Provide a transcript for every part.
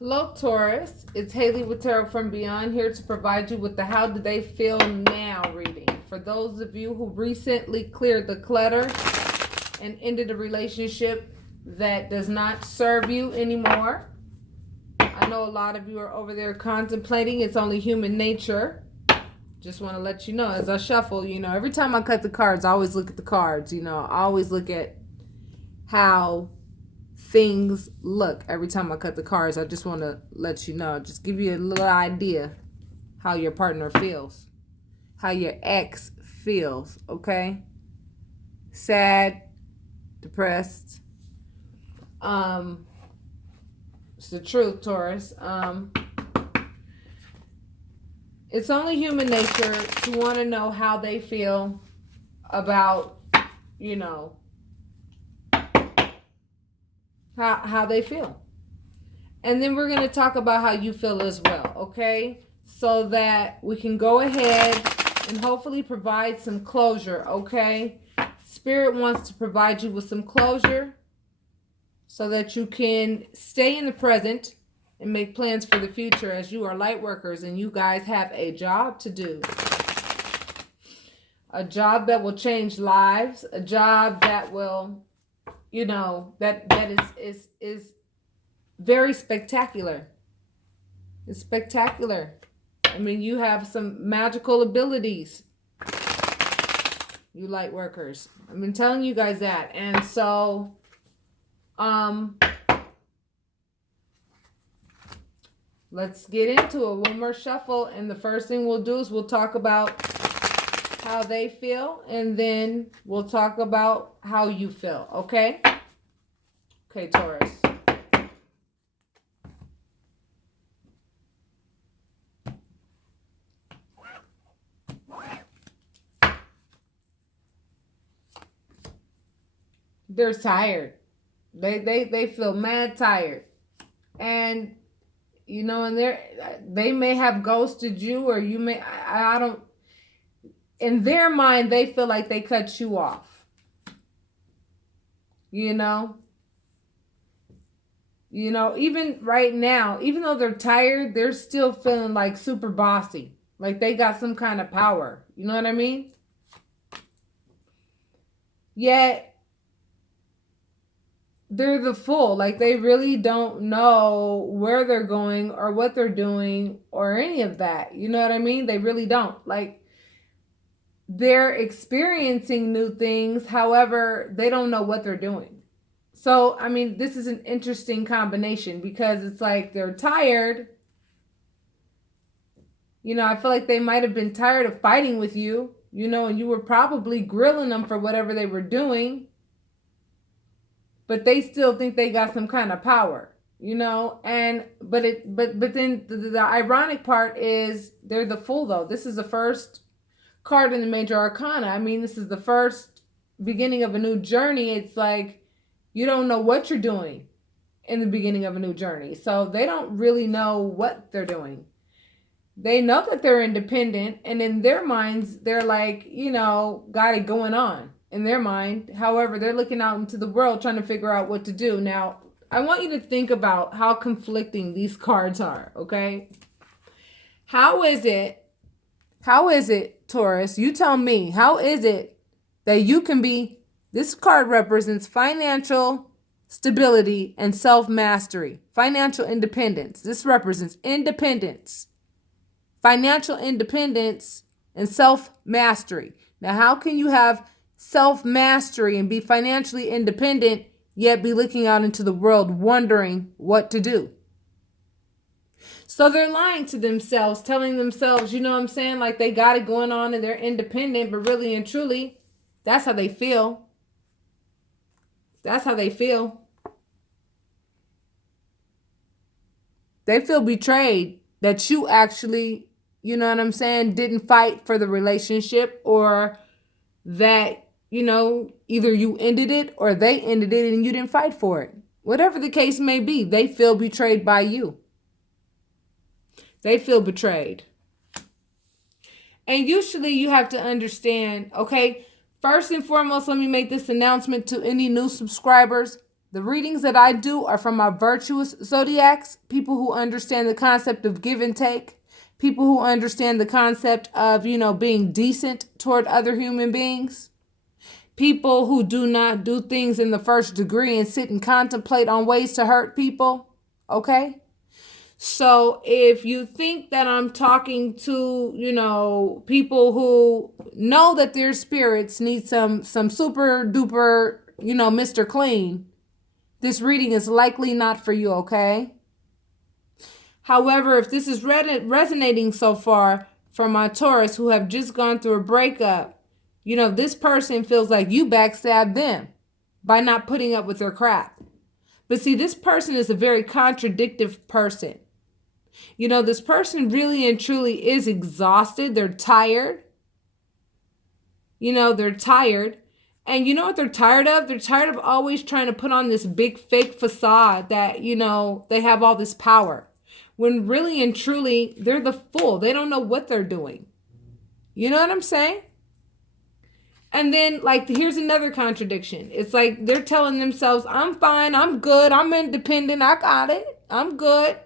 Hello, Taurus. It's Haley with Tarot from Beyond, here to provide you with the How Do They Feel Now reading. For those of you who recently cleared the clutter and ended a relationship that does not serve you anymore, I know a lot of you are over there contemplating. It's only human nature. Just want to let you know as I shuffle, every time I cut the cards, I always look at the cards. I always look at how things look every time I cut the cards. I just want to let you know, just give you a little idea how your partner feels, how your ex feels, okay? Sad, depressed. It's the truth, Taurus. It's only human nature to want to know how they feel about, how they feel. And then we're going to talk about how you feel as well, okay? So that we can go ahead and hopefully provide some closure, okay? Spirit wants to provide you with some closure so that you can stay in the present and make plans for the future, as you are light workers and you guys have a job to do. A job that will change lives, a job that will, that is very spectacular. It's spectacular. I mean, you have some magical abilities, you light workers. I've been telling you guys that. And so, let's get into it. One more shuffle, and the first thing we'll do is we'll talk about how they feel, and then we'll talk about how you feel, okay? Okay, Taurus. They're tired. They feel mad tired. And and they may have ghosted you, or you may, I don't, in their mind, they feel like they cut you off. Even right now, even though they're tired, they're still feeling like super bossy. Like they got some kind of power. You know what I mean? Yet, they're the fool. Like they really don't know where they're going or what they're doing or any of that. You know what I mean? They really don't. Like, they're experiencing new things. However, they don't know what they're doing. So, I mean, this is an interesting combination because it's like they're tired. I feel like they might have been tired of fighting with you, and you were probably grilling them for whatever they were doing. But they still think they got some kind of power, and but then the ironic part is they're the fool, though. This is the first card in the major arcana. I mean, this is the first beginning of a new journey. It's like you don't know what you're doing in the beginning of a new journey. So they don't really know what they're doing. They know that they're independent, and in their minds, they're like, got it going on. In their mind. However, they're looking out into the world trying to figure out what to do. Now, I want you to think about how conflicting these cards are, okay? How is it, Taurus, you tell me, how is it that you can be, this card represents financial stability and self-mastery, financial independence. This represents independence, financial independence, and self-mastery. Now, how can you have self-mastery and be financially independent, yet be looking out into the world wondering what to do? So they're lying to themselves, telling themselves, you know what I'm saying, like they got it going on and they're independent, but really and truly, that's how they feel. That's how they feel. They feel betrayed that you actually, you know what I'm saying, didn't fight for the relationship, or that either you ended it or they ended it and you didn't fight for it. Whatever the case may be, they feel betrayed by you. They feel betrayed. And usually you have to understand, okay, first and foremost, let me make this announcement to any new subscribers. The readings that I do are from my virtuous zodiacs, people who understand the concept of give and take, people who understand the concept of, being decent toward other human beings, people who do not do things in the first degree and sit and contemplate on ways to hurt people. Okay? So if you think that I'm talking to, people who know that their spirits need some super duper, Mr. Clean, this reading is likely not for you, okay? However, if this is resonating so far for my Taurus who have just gone through a breakup, this person feels like you backstabbed them by not putting up with their crap. But see, this person is a very contradictory person. This person really and truly is exhausted. They're tired. They're tired. And you know what they're tired of? They're tired of always trying to put on this big fake facade that, they have all this power. When really and truly, they're the fool. They don't know what they're doing. You know what I'm saying? And then, here's another contradiction. It's like they're telling themselves, I'm fine, I'm good, I'm independent, I got it, I'm good.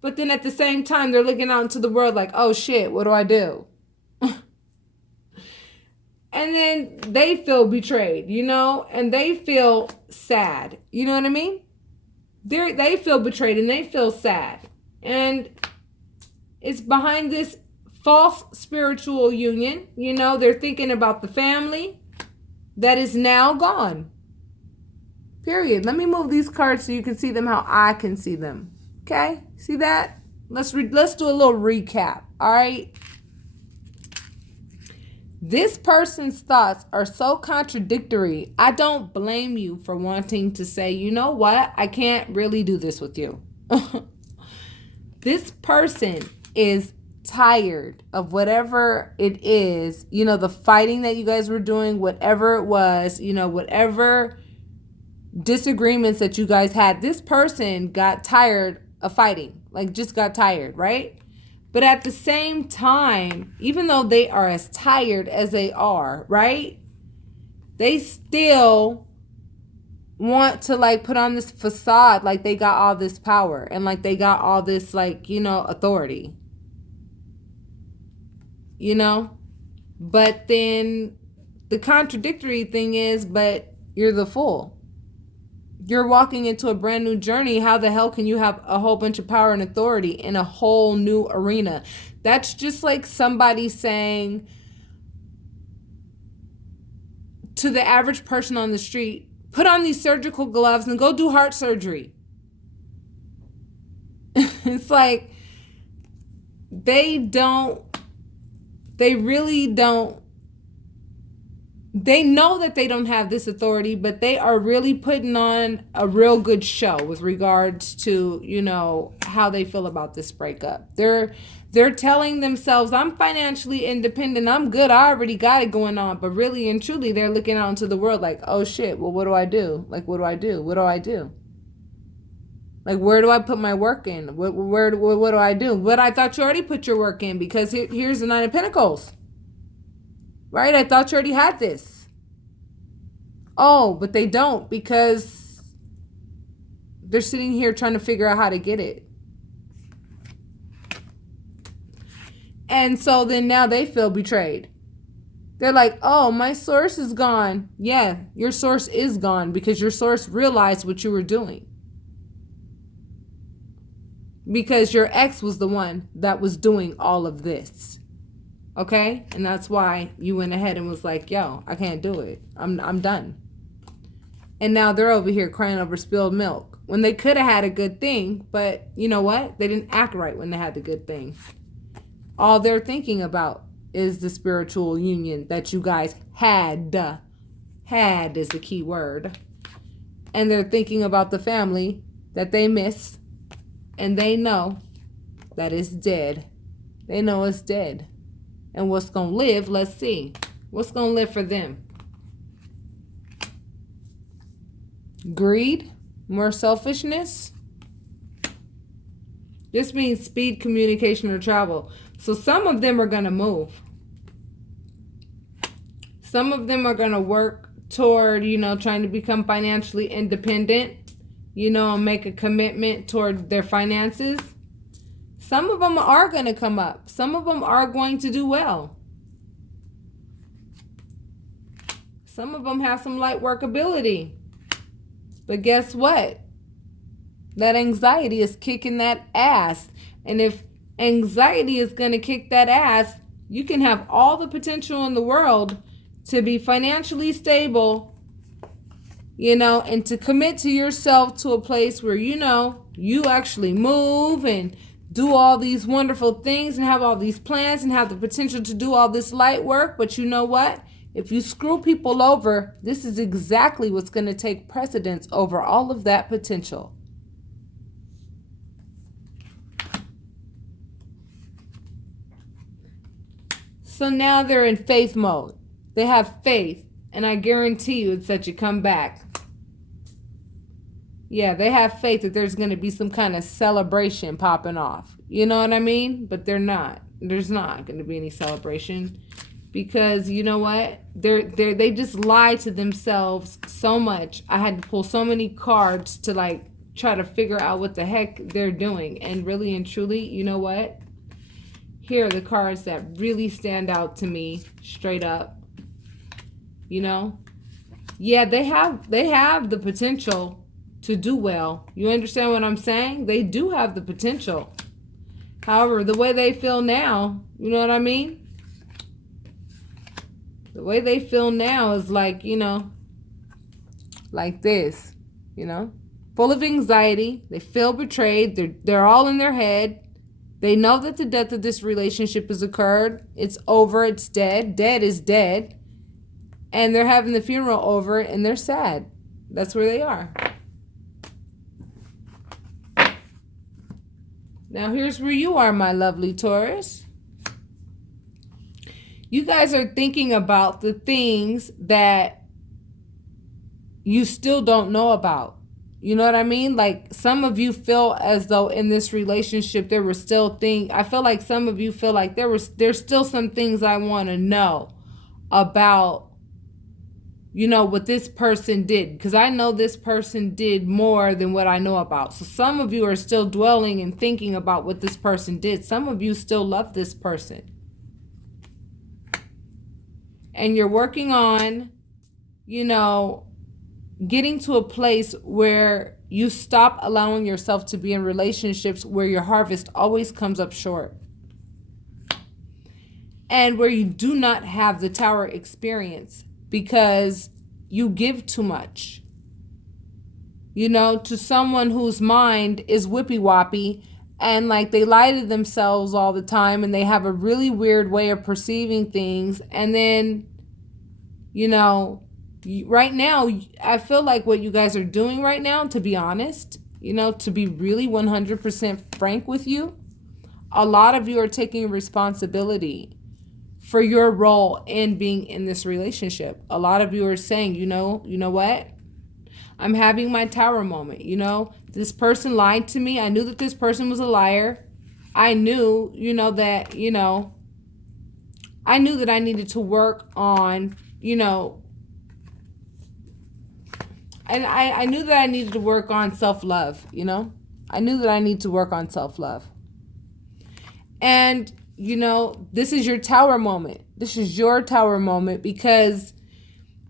But then at the same time, they're looking out into the world like, oh shit, what do I do? And then they feel betrayed, and they feel sad. You know what I mean? They feel betrayed and they feel sad. And it's behind this false spiritual union. They're thinking about the family that is now gone. Period. Let me move these cards so you can see them how I can see them. Okay? See that? Let's do a little recap. All right? This person's thoughts are so contradictory. I don't blame you for wanting to say, you know what? I can't really do this with you. This person is tired of whatever it is, the fighting that you guys were doing, whatever it was, whatever disagreements that you guys had. This person got tired of fighting, just got tired, right? But at the same time, even though they are as tired as they are, right? They still want to put on this facade like they got all this power and they got all this authority. But then the contradictory thing is, but you're the fool. You're walking into a brand new journey. How the hell can you have a whole bunch of power and authority in a whole new arena? That's just like somebody saying to the average person on the street, put on these surgical gloves and go do heart surgery. It's like they really don't. They know that they don't have this authority, but they are really putting on a real good show with regards to, how they feel about this breakup. They're telling themselves, I'm financially independent, I'm good, I already got it going on. But really and truly, they're looking out into the world like, oh shit, well, what do I do? What do I do? What do I do? Where do I put my work in? What do I do? But I thought you already put your work in because here's the Nine of Pentacles. Right? I thought you already had this. Oh, but they don't because they're sitting here trying to figure out how to get it. And so then now they feel betrayed. They're like, oh, my source is gone. Yeah, your source is gone because your source realized what you were doing. Because your ex was the one that was doing all of this. Okay? And that's why you went ahead and was like, yo, I can't do it. I'm done. And now they're over here crying over spilled milk. When they could have had a good thing, but you know what? They didn't act right when they had the good thing. All they're thinking about is the spiritual union that you guys had. Had is the key word. And they're thinking about the family that they miss. And they know that it's dead. They know it's dead. And what's going to live, let's see. What's going to live for them? Greed? More selfishness? This means speed, communication, or travel. So some of them are going to move. Some of them are going to work toward, trying to become financially independent, and make a commitment toward their finances. Some of them are going to come up. Some of them are going to do well. Some of them have some light workability. But guess what? That anxiety is kicking that ass. And if anxiety is going to kick that ass, you can have all the potential in the world to be financially stable, and to commit to yourself to a place where, you actually move and do all these wonderful things and have all these plans and have the potential to do all this light work. But you know what? If you screw people over, this is exactly what's going to take precedence over all of that potential. So now they're in faith mode. They have faith, and I guarantee you it's that you come back. Yeah, they have faith that there's going to be some kind of celebration popping off. You know what I mean? But they're not. There's not going to be any celebration because you know what? They just lie to themselves so much. I had to pull so many cards to try to figure out what the heck they're doing. And really and truly, you know what? Here are the cards that really stand out to me straight up. Yeah, they have the potential to do well. You understand what I'm saying? They do have the potential. However, the way they feel now, you know what I mean? The way they feel now is like this, full of anxiety. They feel betrayed. They're all in their head. They know that the death of this relationship has occurred. It's over. It's dead. Dead is dead. And they're having the funeral over and they're sad. That's where they are. Now here's where you are, my lovely Taurus. You guys are thinking about the things that you still don't know about. You know what I mean? Like some of you feel as though in this relationship there were still things. I feel like some of you feel like there's still some things I want to know about, what this person did. Because I know this person did more than what I know about. So some of you are still dwelling and thinking about what this person did. Some of you still love this person. And you're working on, getting to a place where you stop allowing yourself to be in relationships where your harvest always comes up short. And where you do not have the Tower experience because you give too much. To someone whose mind is whippy-woppy and they lie to themselves all the time and they have a really weird way of perceiving things. And then, right now, I feel like what you guys are doing right now, to be honest, to be really 100% frank with you, a lot of you are taking responsibility for your role in being in this relationship. A lot of you are saying, you know what? I'm having my Tower moment. This person lied to me. I knew that this person was a liar. I knew, that, I knew that I needed to work on, and I knew that I needed to work on self-love, I knew that I need to work on self-love. And, this is your Tower moment. This is your Tower moment because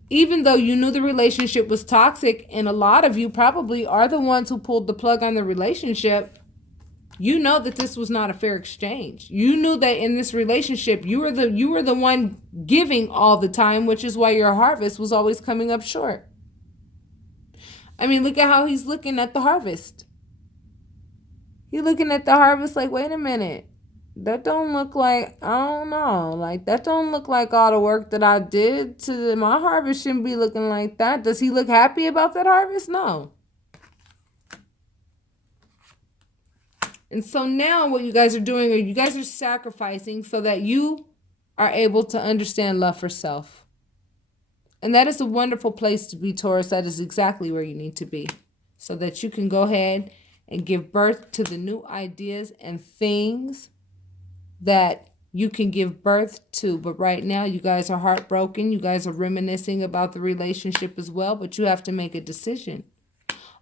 even though you knew the relationship was toxic, and a lot of you probably are the ones who pulled the plug on the relationship, you know that this was not a fair exchange. You knew that in this relationship, you were the one giving all the time, which is why your harvest was always coming up short. I mean, look at how he's looking at the harvest. He's looking at the harvest like, wait a minute. That don't look like, I don't know. That don't look like all the work that I did my harvest shouldn't be looking like that. Does he look happy about that harvest? No. And so now what you guys are doing is you guys are sacrificing so that you are able to understand love for self. And that is a wonderful place to be, Taurus. That is exactly where you need to be so that you can go ahead and give birth to the new ideas and things that you can give birth to. But right now, you guys are heartbroken. You guys are reminiscing about the relationship as well, but you have to make a decision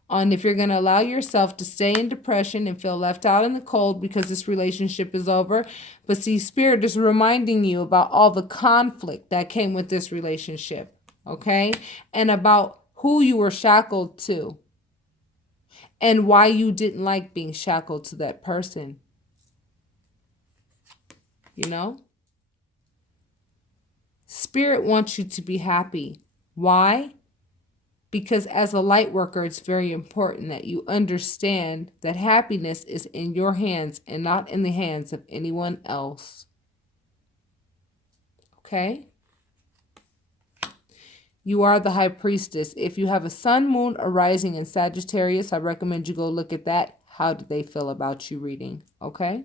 on if you're going to allow yourself to stay in depression and feel left out in the cold because this relationship is over. But see, Spirit is reminding you about all the conflict that came with this relationship, okay? And about who you were shackled to and why you didn't like being shackled to that person. You know? Spirit wants you to be happy. Why? Because as a light worker, it's very important that you understand that happiness is in your hands and not in the hands of anyone else. Okay? You are the high priestess. If you have a sun, moon, or rising in Sagittarius, I recommend you go look at that. How do they feel about you reading? Okay?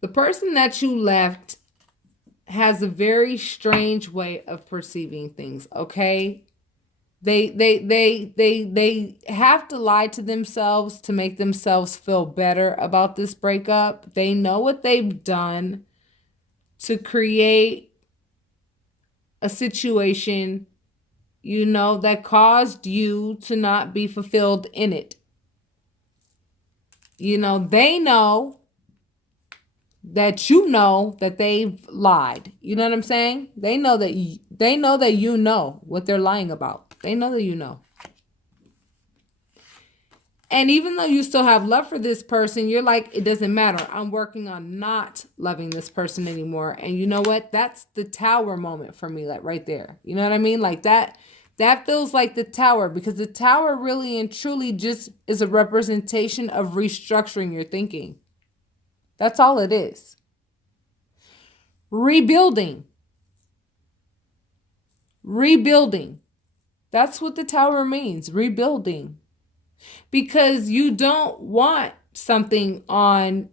The person that you left has a very strange way of perceiving things, okay? They have to lie to themselves to make themselves feel better about this breakup. They know what they've done to create a situation, you know, that caused you to not be fulfilled in it. You know, they know that they've lied. You know what I'm saying? They know that you know what they're lying about. They know that you know. And even though you still have love for this person, you're like, it doesn't matter. I'm working on not loving this person anymore. And you know what? That's the tower moment for me, like right there. You know what I mean? Like that feels like the tower, because the tower really and truly just is a representation of restructuring your thinking. That's all it is. Rebuilding. That's what the tower means, rebuilding. Because you don't want something on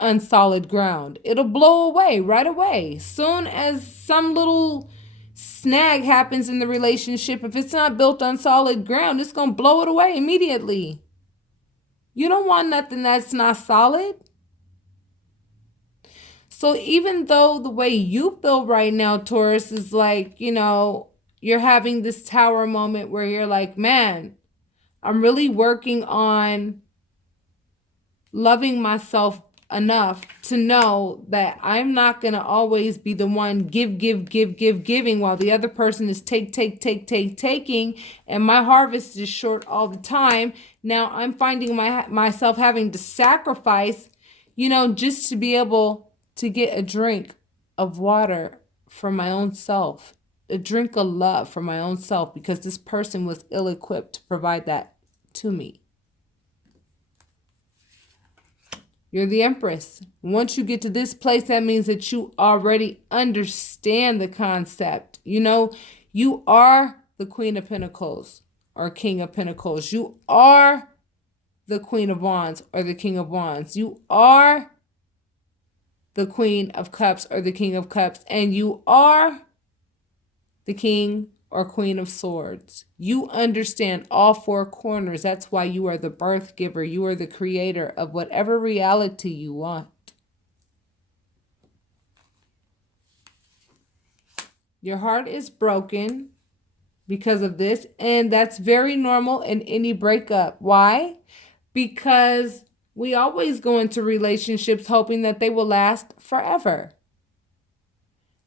unsolid ground. It'll blow away right away. Soon as some little snag happens in the relationship, if it's not built on solid ground, it's going to blow it away immediately. You don't want nothing that's not solid. So even though the way you feel right now, Taurus, is like, you know, you're having this tower moment where you're like, man, I'm really working on loving myself enough to know that I'm not going to always be the one giving while the other person is taking, and my harvest is short all the time. Now I'm finding myself having to sacrifice, you know, just to be able to get a drink of water for my own self, a drink of love for my own self, because this person was ill-equipped to provide that to me. You're the Empress. Once you get to this place, that means that you already understand the concept. You know, you are the Queen of Pentacles or King of Pentacles. You are the Queen of Wands or the King of Wands. You are the Queen of Cups or the King of Cups. And you are the King or Queen of Swords. You understand all four corners. That's why you are the birth giver. You are the creator of whatever reality you want. Your heart is broken because of this, and that's very normal in any breakup. Why? Because we always go into relationships hoping that they will last forever.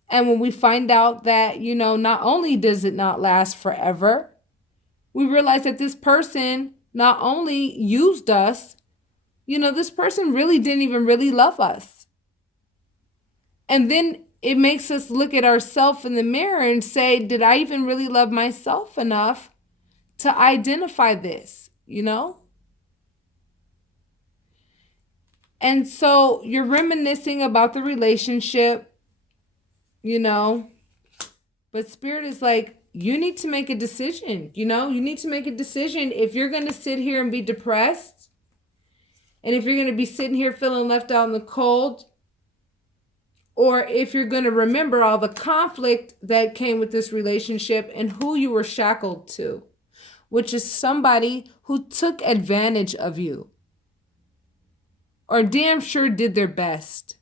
And when we find out that, you know, not only does it not last forever, we realize that this person not only used us, you know, this person really didn't even really love us. And then it makes us look at ourselves in the mirror and say, did I even really love myself enough to identify this, you know? And so you're reminiscing about the relationship, you know, but Spirit is like, you need to make a decision, you know? You need to make a decision if you're going to sit here and be depressed, and if you're going to be sitting here feeling left out in the cold, or if you're going to remember all the conflict that came with this relationship and who you were shackled to, which is somebody who took advantage of you. or damn sure did their best.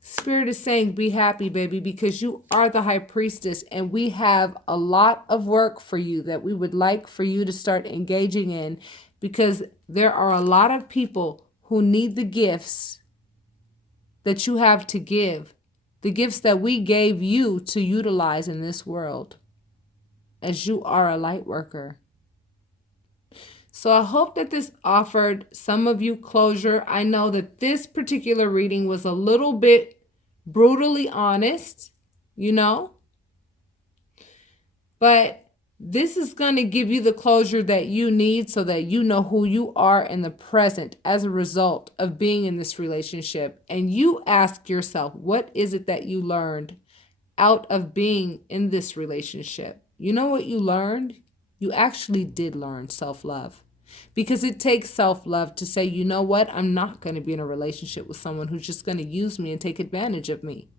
Spirit is saying, be happy, baby, because you are the high priestess, and we have a lot of work for you that we would like for you to start engaging in, because there are a lot of people who need the gifts that you have to give, the gifts that we gave you to utilize in this world, as you are a light worker. So I hope that this offered some of you closure. I know that this particular reading was a little bit brutally honest, but this is going to give you the closure that you need so that you know who you are in the present as a result of being in this relationship. And you ask yourself, what is it that you learned out of being in this relationship? You know what you learned? You actually did learn self-love. Because it takes self-love to say, you know what? I'm not going to be in a relationship with someone who's just going to use me and take advantage of me.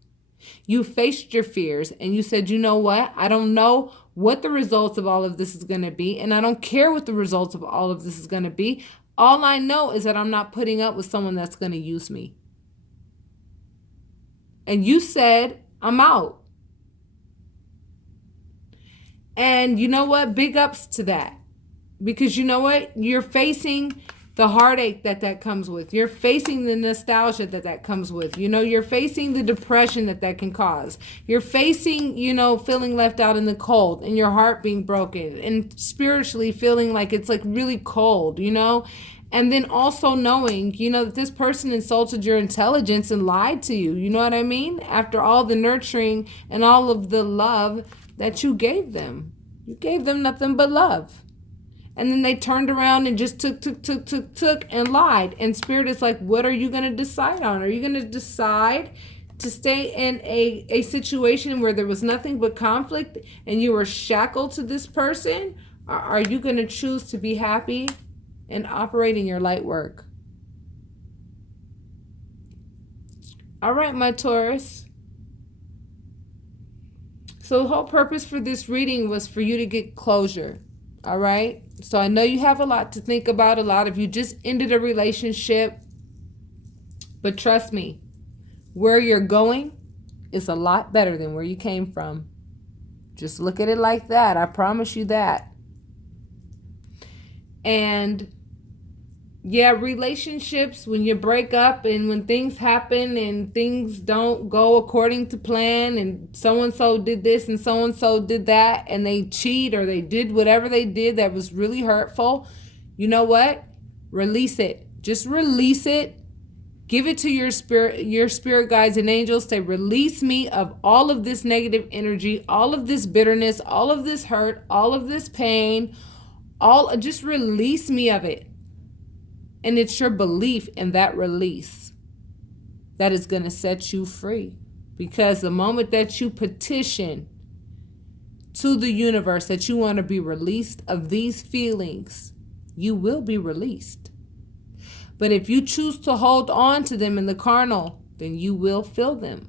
You faced your fears and you said, you know what? I don't know what the results of all of this is going to be. And I don't care what the results of all of this is going to be. All I know is that I'm not putting up with someone that's going to use me. And you said, I'm out. And you know what? Big ups to that. Because you know what? You're facing the heartache that comes with. You're facing the nostalgia that comes with. You're facing the depression that can cause. You're facing, feeling left out in the cold and your heart being broken and spiritually feeling like it's like really cold, And then also knowing, that this person insulted your intelligence and lied to you. You know what I mean? After all the nurturing and all of the love that you gave them. You gave them nothing but love. And then they turned around and just took and lied. And Spirit is like, what are you going to decide on? Are you going to decide to stay in a situation where there was nothing but conflict and you were shackled to this person? Or are you going to choose to be happy and operate in your light work? All right, my Taurus. So the whole purpose for this reading was for you to get closure. All right. So I know you have a lot to think about. A lot of you just ended a relationship. But trust me, where you're going is a lot better than where you came from. Just look at it like that. I promise you that. And yeah, relationships, when you break up and when things happen and things don't go according to plan and so-and-so did this and so-and-so did that and they cheat or they did whatever they did that was really hurtful, you know what? Release it. Just release it. Give it to your spirit guides and angels. Say, release me of all of this negative energy, all of this bitterness, all of this hurt, all of this pain, just release me of it. And it's your belief in that release that is going to set you free. Because the moment that you petition to the universe that you want to be released of these feelings, you will be released. But if you choose to hold on to them in the carnal, then you will feel them.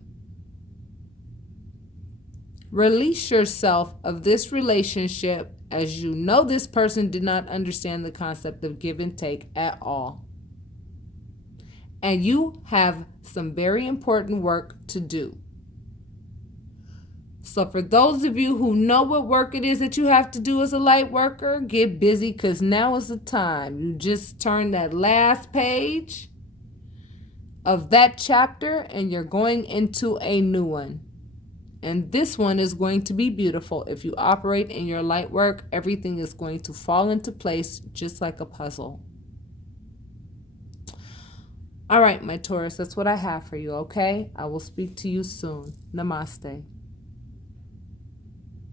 Release yourself of this relationship, as you know this person did not understand the concept of give and take at all. And you have some very important work to do. So for those of you who know what work it is that you have to do as a light worker, get busy, because now is the time. You just turn that last page of that chapter and you're going into a new one. And this one is going to be beautiful. If you operate in your light work, everything is going to fall into place just like a puzzle. All right, my Taurus, that's what I have for you, okay? I will speak to you soon. Namaste.